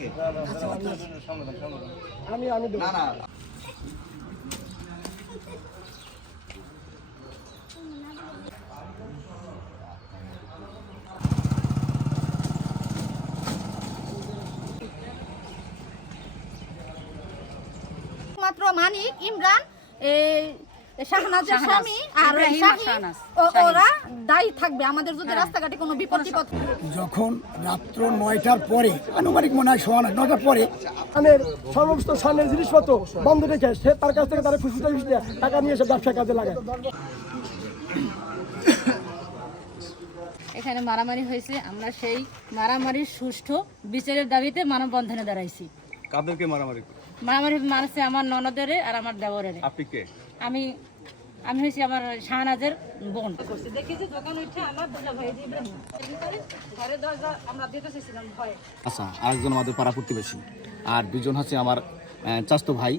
নাকি? আমি দেব। না না মাত্র মানিক ইমরান শাহনাজের স্বামী আর শাহিন ওরা দায়ী থাকবে আমাদের যদি রাস্তাঘাটে কোনো বিপদ টিপদ যখন রাত্র 9টার পরে আনুমানিক মনে হয় 9টার পরে সমস্ত সামনের জিনিসপত্র বন্ধ রেখে সে তার কাছ থেকে তারা ফুসফুস টাকা নিয়ে এসে ব্যবসা কাজে লাগায়। এখানে মারামারি হয়েছে, আমরা সেই মারামারির সুষ্ঠু বিচারের দাবিতে মানববন্ধনে দাঁড়াইছি। কাদেরকে মারামারি? মারামারি মারছে আমার ননদের আর আমার দেওরের। আপনি কে? আমি হয়েছি আমার শাহনাজের বোন। দেখি যে দোকান উঠে আমার দুটা ভাই ঘরে দরজা আমরা দিতে চাইছিলাম ভয়। আচ্ছা, আরেকজন আমাদের পাড়া প্রতিবেশী আর দুজন হচ্ছে আমার চাচাতো ভাই।